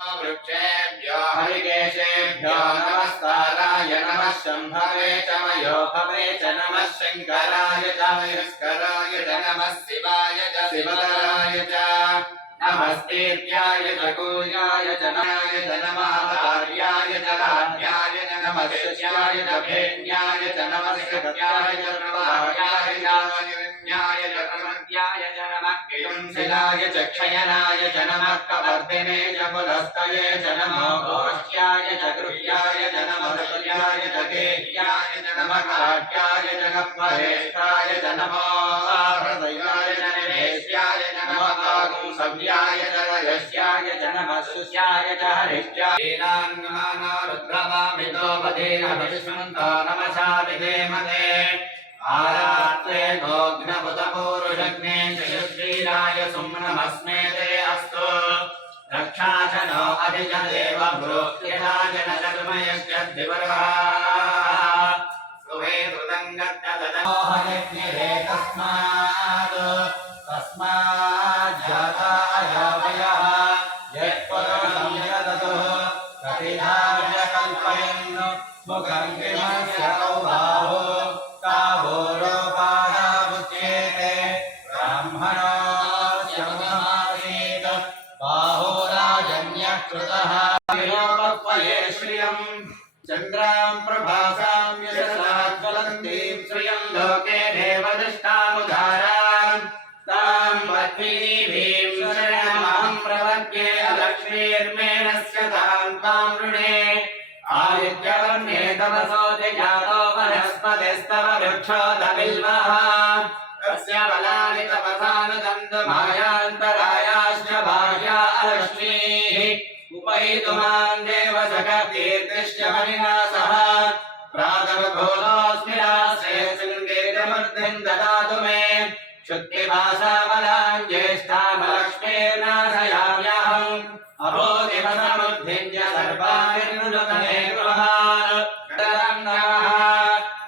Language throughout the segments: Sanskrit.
वृक्षेभ्यो हरिकेशेभ्यो नमस्काराय नमः शम्भवे च मयोभवे च नमः शङ्कराय च मयुष्कराय च नमः शिवाय च शिवतराय च नमस्तेत्याय च कूयाय च नाय च नमः कार्याय च राज्याय च नमः शिष्याय च भेन्याय च नमः सत्याय च प्रभायाय च निरन्याय च प्रमद्याय च नमः किंशिलाय च क्षयनाय च नमः कवर्धिने च पुलस्तये च नमो गोष्ठ्याय च गृह्याय च नमः तुल्याय च गेह्याय च नमः काट्याय च नमः च नमो हृदयाय च निवेश्याय च नमः सव्याय च रजस्याय च नमः सुस्याय च हरिष्याय रुद्रवामितो वधेन विष्णुन्तो नमसा विधेमते आरात्रे गोघ्नबुधपूरुषग्ने जयुश्रीराय सुम्नमस्मे ते अस्तु रक्षाचनो अधिजदेव भ्रोक्त्यराजन जगमयश्चिवरः सुवे सुदङ्गत्तदमोहयज्ञे तस्मात् जातायावयः यत्परं यदतो प्रतिधाय कल्पयन् मुखं किमस्य बाहो तावोरोपादामुच्येते ब्राह्मणोऽस्य मुखमासीत् बाहोराजन्यः कृतः विलोपक्वये श्रियम् चन्द्रां प्रभासां यशसा ज्वलन्तीं श्रियं लोके देवदृष्टामुदाराम् तां पद्मिनीभीं शरणमहं प्रपद्ये अलक्ष्मीर्मेणस्य तां त्वां वृणे आदित्यवर्णे तपसोऽधि जातो वनस्पतिस्तव वृक्षोऽधबिल्वः तस्य बलानि तपसानुदन्तमायान्तरायाश्च बाह्या अलक्ष्मीः उपैतुमान् देवसखतीर्तिश्च मणिनासः प्रातर्भूतोऽस्मिराश्रे शृङ्गेरमर्धिं ददातु मे शुद्धिभासाबलां ज्येष्ठामलक्ष्मीर्नाशयाम्यहम् अभूतिमसमुद्धिञ्च सर्वानिर्नुदमे गृहान् नमः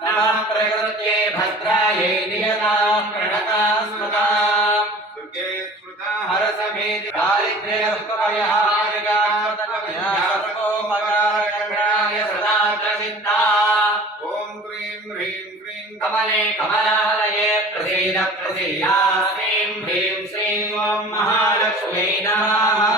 नमः प्रकृत्यै भद्रायै नियतां प्रणतां स्मृतां दुर्गे स्मृता हरसमेति दारिद्र्यदुःखपरिहारकाय सदा प्रसिद्धा ॐ क्रीं ह्रीं क्रीं कमले कमलालये प्रसीद प्रसीदा श्रीं ह्रीं श्रीं ॐ महालक्ष्मी नमः।